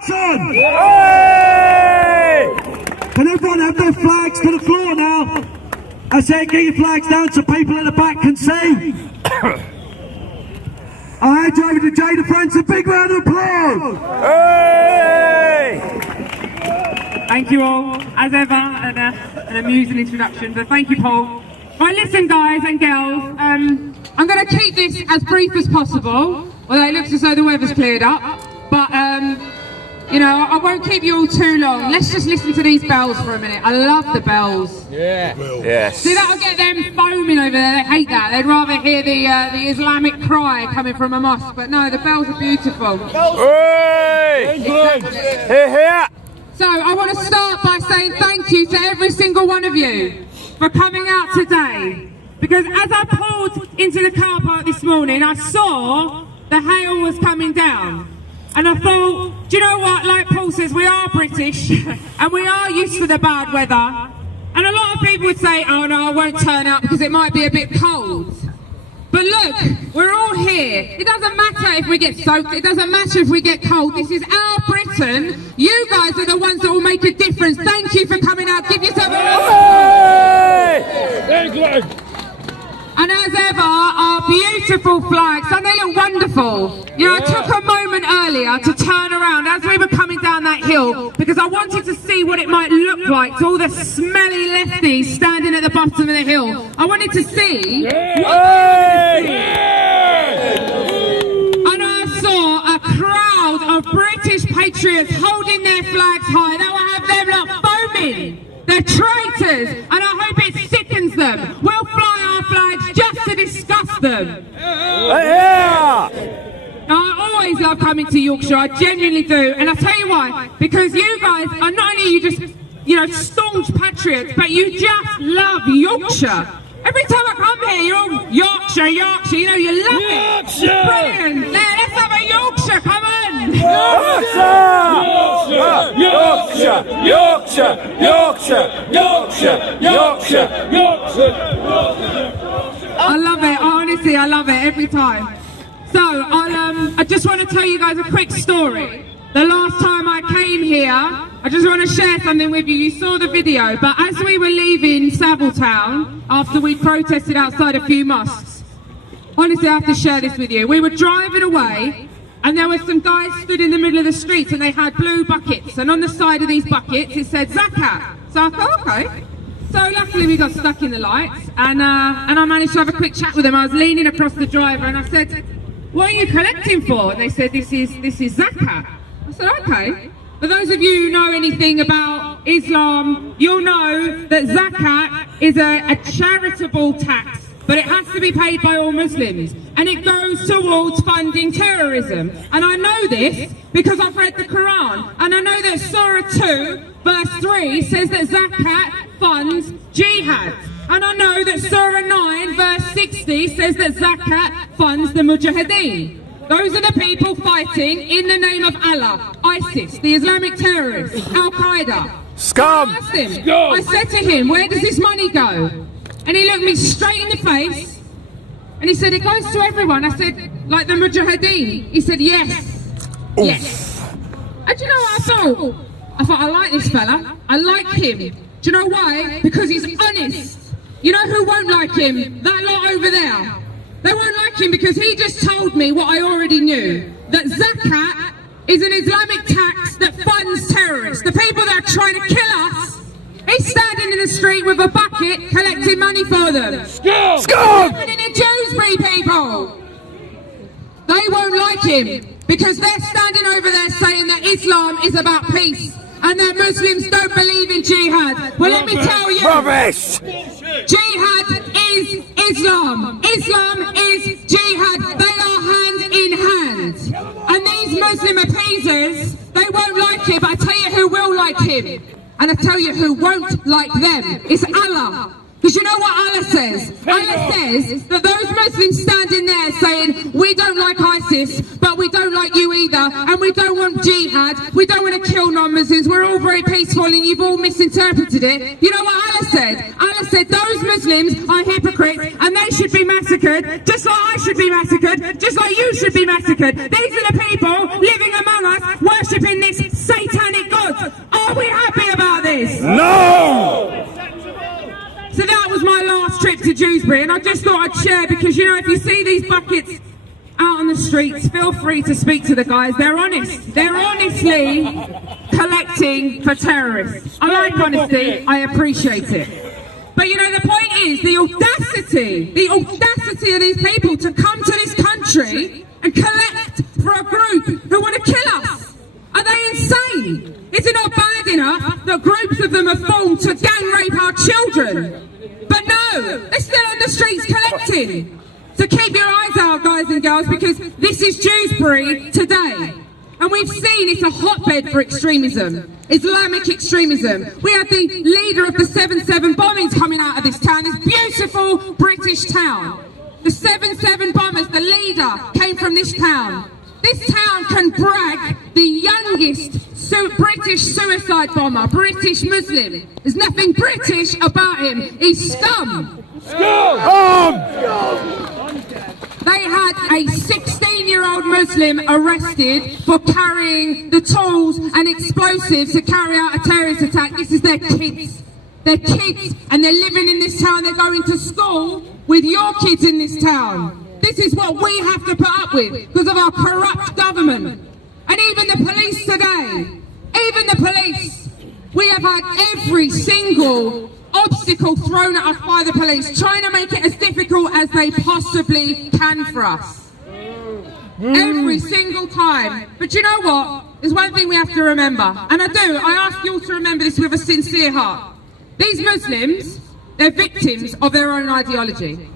lights on! Hey! Can everyone have their flags to the floor now? I say get your flags down so people in the back can see. I'll hand you over to Jada France, a big round of applause! Hey! Thank you all, as ever, an amusing introduction, but thank you, Paul. Right, listen guys and girls, I'm going to keep this as brief as possible, although it looks as though the weather's cleared up, but you know, I won't keep you all too long. Let's just listen to these bells for a minute. I love the bells. Yeah. Yes. See, that'll get them foaming over there. They hate that. They'd rather hear the Islamic cry coming from a mosque, but no, the bells are beautiful. Hey! Exactly. Here, here! So I want to start by saying thank you to every single one of you for coming out today. Because as I pulled into the car park this morning, I saw the hail was coming down. And I thought, do you know what, like Paul says, we are British and we are used to the bad weather. And a lot of people would say, oh no, I won't turn up because it might be a bit cold. But look, we're all here. It doesn't matter if we get soaked, it doesn't matter if we get cold. This is our Britain. You guys are the ones that will make a difference. Thank you for coming out. Give yourself a Thank you. And as ever, our beautiful flags, and they look wonderful. You know, I took a moment earlier to turn around as we were coming down that hill because I wanted to see what it might look like to all the smelly lefties standing at the bottom of the hill. I wanted to see and I saw a crowd of British patriots holding their flags high. They will have them lot foaming. They're traitors, and I hope it sickens them. We'll fly our flags just to disgust them. Yeah! Now, I always love coming to Yorkshire, I genuinely do, and I'll tell you why. Because you guys are not only you just, you know, staunch patriots, but you just love Yorkshire. Every time I come here, you're all Yorkshire, Yorkshire, you know, you love Yorkshire! it. Brilliant. Now, let's have a Yorkshire, come on. Yorkshire! Yorkshire! Yorkshire! Yorkshire! Yorkshire! Yorkshire! I love it, honestly, I love it every time. So, I just want to tell you guys a quick story. The last time I came here, I just want to share something with you. You saw the video, but as we were leaving Savilletown, after we protested outside a few mosques, honestly, I have to share this with you. We were driving away, and there were some guys stood in the middle of the street, and they had blue buckets, and on the side of these buckets, it said Zakat. So I thought, okay. So luckily we got stuck in the lights, and I managed to have a quick chat with them. I was leaning across the driver, and I said, what are you collecting for? And they said, this is Zakat. I said, okay. For those of you who know anything about Islam, you'll know that Zakat is a charitable tax, but it has to be paid by all Muslims, and it goes towards funding terrorism. And I know this because I've read the Quran, and I know that Surah 2 verse 3 says that Zakat funds jihad, and I know that Surah 9 verse 60 says that Zakat funds the Mujahideen. Those are the people fighting in the name of Allah, ISIS, the Islamic terrorists, Al-Qaeda. Scum! I asked him, I said to him, where does this money go? And he looked me straight in the face, and he said, it goes to everyone. I said, like the Mujahideen? He said, yes. Oof. Yes. And do you know what I thought? I thought, I like this fella. I like him. Do you know why? Because he's honest. You know who won't like him? That lot over there. They won't like him because he just told me what I already knew. That Zakat is an Islamic tax that funds terrorists. The people that are trying to kill us. He's standing in the street with a bucket collecting money for them. Scum! In Dewsbury, people. They won't like him because they're standing over there saying that Islam is about peace and that Muslims don't believe in jihad. Well, let me tell you. Rubbish! Jihad is Islam. Islam is jihad. They are hand in hand. And these Muslim appeasers, they won't like him, but I tell you who will like him. And I tell you who won't like them. It's Allah. Because you know what Allah says? Allah says that those Muslims standing there saying, we don't like ISIS, but we don't like you either, and we don't want jihad, we don't want to kill non-Muslims, we're all very peaceful and you've all misinterpreted it. You know what Allah said? Allah said those Muslims are hypocrites and they should be massacred, just like I should be massacred, just like you should be massacred. These are the people living among us, worshipping this No! So that was my last trip to Dewsbury, and I just thought I'd share because, you know, if you see these buckets out on the streets, feel free to speak to the guys. They're honest. They're honestly collecting for terrorists. I like honesty. I appreciate it. But, you know, the point is the audacity of these people to come to this country and collect for a group who want to kill us. Are they insane? Is it not bad enough that groups of them have formed to gang rape our children? But no, they're still on the streets collecting. So keep your eyes out, guys and girls, because this is Dewsbury today. And we've seen it's a hotbed for extremism, Islamic extremism. We had the leader of the 7/7 bombings coming out of this town, this beautiful British town. The 7/7 bombers, the leader came from this town. This town can brag the youngest British suicide bomber, British Muslim. There's nothing British about him. He's scum. They had a 16-year-old Muslim arrested for carrying the tools and explosives to carry out a terrorist attack. This is their kids. They're kids and they're living in this town. They're going to school with your kids in this town. This is what we have to put up with because of our corrupt government. And even the police today, even the police, we have had every single obstacle thrown at us by the police, trying to make it as difficult as they possibly can for us. Every single time. But you know what? There's one thing we have to remember, and I ask you all to remember this with a sincere heart. These Muslims, they're victims of their own ideology.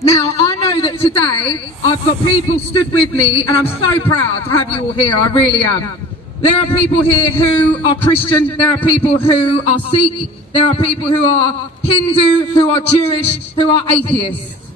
Now, I know that today I've got people stood with me, and I'm so proud to have you all here, I really am. There are people here who are Christian, there are people who are Sikh, there are people who are Hindu, who are Jewish, who are atheists.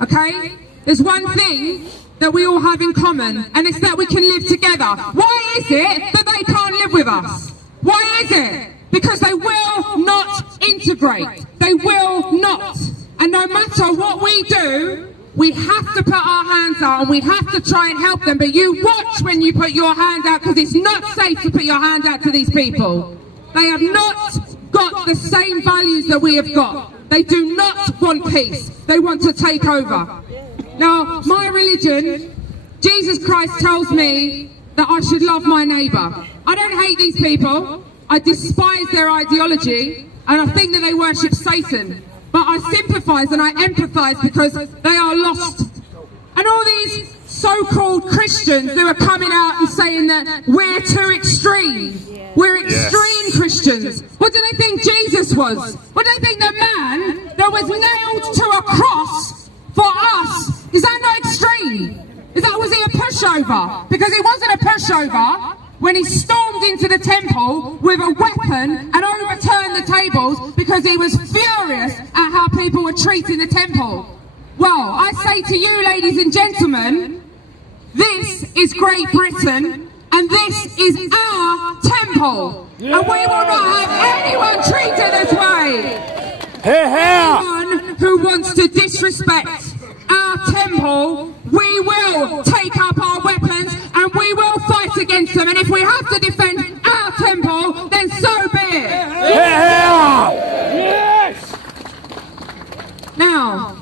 Okay? There's one thing that we all have in common, and it's that we can live together. Why is it that they can't live with us? Why is it? Because they will not integrate. They will not. And no matter what we do, we have to put our hands out and we have to try and help them. But you watch when you put your hand out, because it's not safe to put your hand out to these people. They have not got the same values that we have got. They do not want peace. They want to take over. Now, my religion, Jesus Christ tells me that I should love my neighbour. I don't hate these people. I despise their ideology and I think that they worship Satan. But I sympathise and I empathise because they are lost. And all these so-called Christians who are coming out and saying that we're too extreme. We're extreme Christians. What do they think Jesus was? What do they think the man that was nailed to a cross for us? Is that not extreme? Was he a pushover? Because he wasn't a pushover when he stormed into the temple with a weapon and overturned the tables because he was furious at how people were treating the temple. Well, I say to you, ladies and gentlemen, this is Great Britain and this is our temple. And we will not have anyone treated this way. Anyone who wants to disrespect our temple, we will take up our weapons and we will fight against them. And if we have to defend our temple, then so be it. Yes! Now,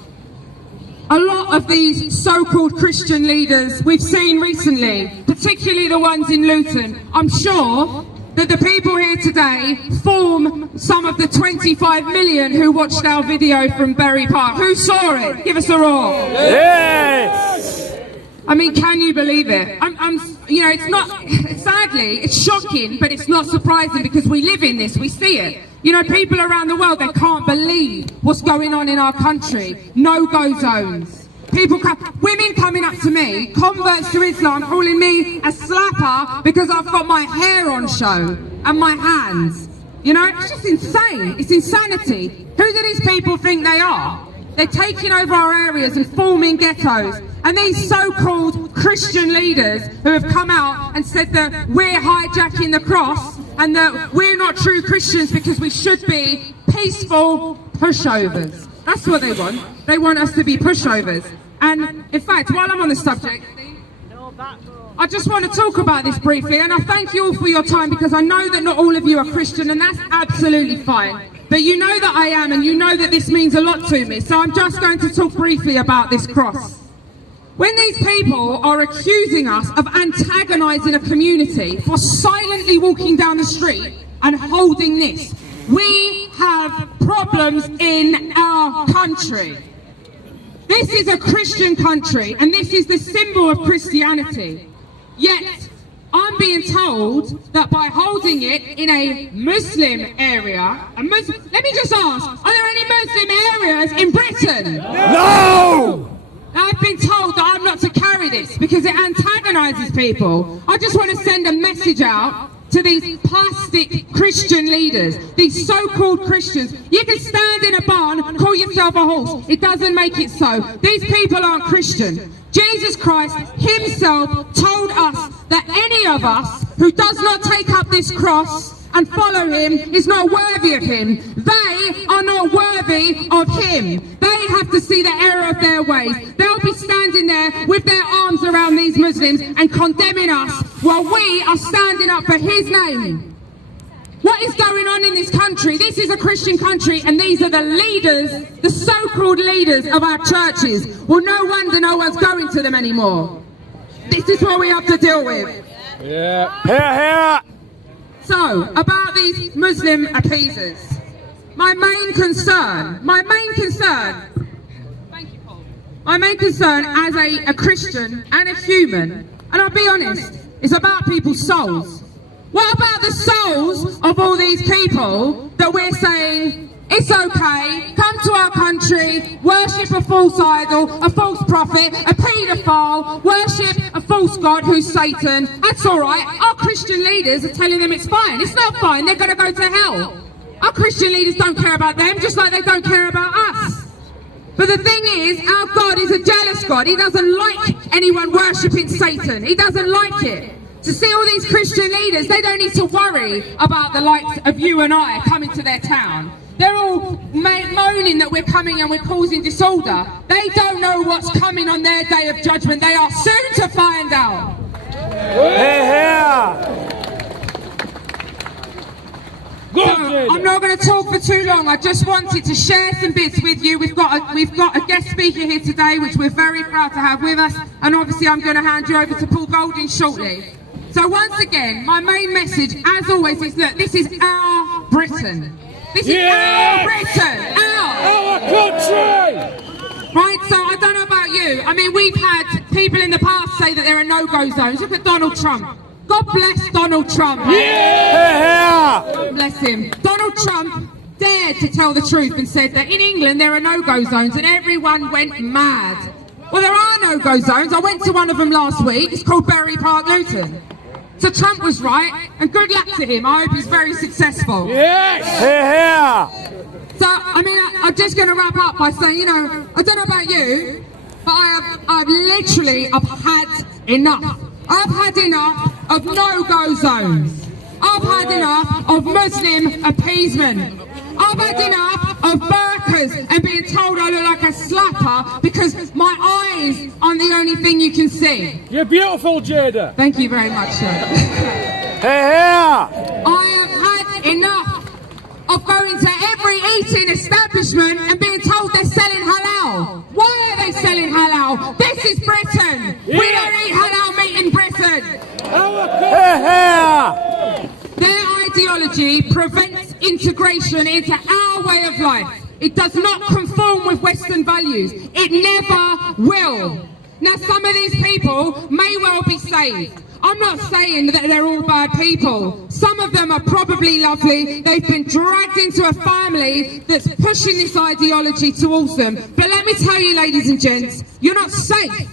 a lot of these so-called Christian leaders we've seen recently, particularly the ones in Luton, I'm sure that the people here today form some of the 25 million who watched our video from Bury Park. Who saw it? Give us a roar. Yes! I mean, can you believe it? You know, it's not, sadly, it's shocking, but it's not surprising because we live in this, we see it. You know, people around the world, they can't believe what's going on in our country. No-go zones. Women coming up to me, converts to Islam, calling me a slapper because I've got my hair on show and my hands. You know, it's just insane. It's insanity. Who do these people think they are? They're taking over our areas and forming ghettos. And these so-called Christian leaders who have come out and said that we're hijacking the cross and that we're not true Christians because we should be peaceful pushovers. That's what they want. They want us to be pushovers. And in fact, while I'm on the subject, I just want to talk about this briefly, and I thank you all for your time, because I know that not all of you are Christian, and that's absolutely fine. But you know that I am, and you know that this means a lot to me, so I'm just going to talk briefly about this cross. When these people are accusing us of antagonising a community for silently walking down the street and holding this, we have problems in our country. This is a Christian country, and this is the symbol of Christianity. Yet, I'm being told that by holding it in a Muslim area, let me just ask, are there any Muslim areas in Britain? No! I've been told that I'm not to carry this because it antagonises people. I just want to send a message out to these plastic Christian leaders, these so-called Christians. You can stand in a barn and call yourself a horse. It doesn't make it so. These people aren't Christian. Jesus Christ himself told us that any of us who does not take up this cross and follow him is not worthy of him. They are not worthy of him. They have to see the error of their ways. They'll be standing there with their arms around these Muslims and condemning us while we are standing up for his name. What is going on in this country? This is a Christian country, and these are the leaders, the so-called leaders of our churches. Well, no wonder no one's going to them anymore. This is what we have to deal with. Yeah. Here. So, about these Muslim appeasers, my main concern, thank you, Paul. My main concern as a Christian and a human, and I'll be honest, is about people's souls. What about the souls of all these people that we're saying, it's okay, come to our country, worship a false idol, a false prophet, a paedophile, worship a false god who's Satan? That's alright. Our Christian leaders are telling them it's fine. It's not fine, they're going to go to hell. Our Christian leaders don't care about them, just like they don't care about us. But the thing is, our God is a jealous God. He doesn't like anyone worshipping Satan. He doesn't like it. To see all these Christian leaders, they don't need to worry about the likes of you and I coming to their town. They're all moaning that we're coming and we're causing disorder. They don't know what's coming on their day of judgment. They are soon to find out. So, I'm not going to talk for too long. I just wanted to share some bits with you. We've got a guest speaker here today, which we're very proud to have with us. And obviously I'm going to hand you over to Paul Golding shortly. So once again, my main message, as always, is look, this is our Britain. This is our Britain, our country! Right, so I don't know about you. I mean, we've had people in the past say that there are no-go zones. Look at Donald Trump. God bless Donald Trump. Yeah! God bless him. Donald Trump dared to tell the truth and said that in England there are no-go zones, and everyone went mad. Well, there are no-go zones. I went to one of them last week. It's called Bury Park, Luton. So Trump was right, and good luck to him. I hope he's very successful. Yes! So, I mean, I'm just going to wrap up by saying, you know, I don't know about you, but I've literally had enough. I've had enough of no-go zones. I've had enough of Muslim appeasement. I've had enough of burqas and being told I look like a slapper because my eyes aren't the only thing you can see. You're beautiful, Jada. Thank you very much, sir. I have had enough of going to every eating establishment and being told they're selling halal. Why are they selling halal? This is Britain. We don't eat halal meat in Britain. Their ideology prevents integration into our way of life. It does not conform with Western values. It never will. Now, some of these people may well be saved. I'm not saying that they're all bad people. Some of them are probably lovely. They've been dragged into a family that's pushing this ideology towards them. But let me tell you, ladies and gents, you're not safe.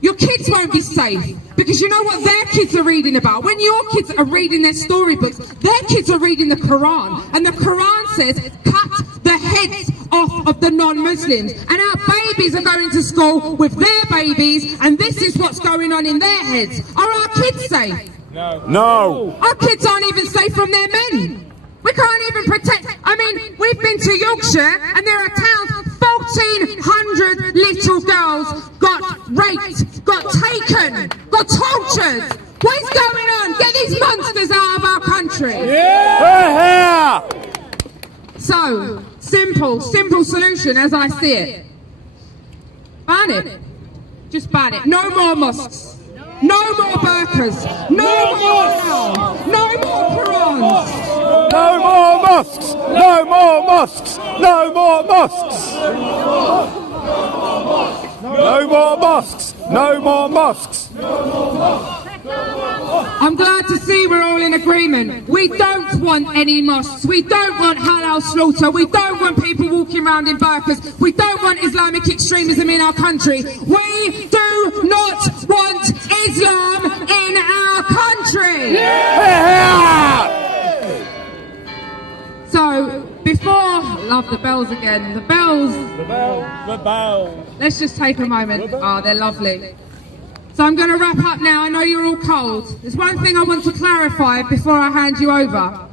Your kids won't be safe, because you know what their kids are reading about? When your kids are reading their storybooks, their kids are reading the Quran, and the Quran says, cut the heads off of the non-Muslims. And our babies are going to school with their babies, and this is what's going on in their heads. Are our kids safe? No. Our kids aren't even safe from their men. We can't even protect. I mean, we've been to Yorkshire, and there are towns 1,400 little girls got raped, got taken, got tortured. What is going on? Get these monsters out of our country. Here! So, simple solution as I see it. Ban it. Just ban it. No more mosques. No more burqas. No more hijab. No more Qurans. No more mosques! No more mosques! No more mosques! No more mosques! No more mosques! I'm glad to see we're all in agreement. We don't want any mosques. We don't want halal slaughter. We don't want people walking around in burqas. We don't want Islamic extremism in our country. We do not want Islam in our country. So, love the bells again. The bells. The bell. Let's just take a moment. Oh, they're lovely. So I'm going to wrap up now. I know you're all cold. There's one thing I want to clarify before I hand you over.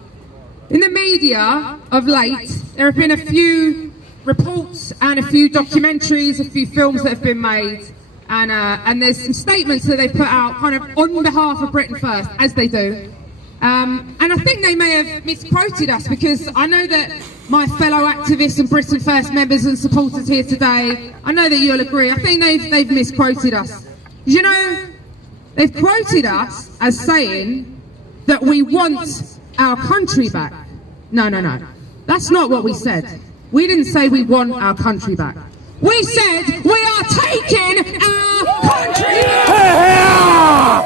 In the media of late, there have been a few reports and a few documentaries, a few films that have been made, and there's some statements that they put out kind of on behalf of Britain First, as they do. And I think they may have misquoted us, because I know that my fellow activists and Britain First members and supporters here today, I know that you'll agree, I think they've misquoted us. You know, they've quoted us as saying that we want our country back. No. That's not what we said. We didn't say we want our country back. We said we are taking our country back.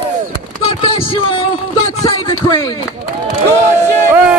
God bless you all. God save the Queen. Good.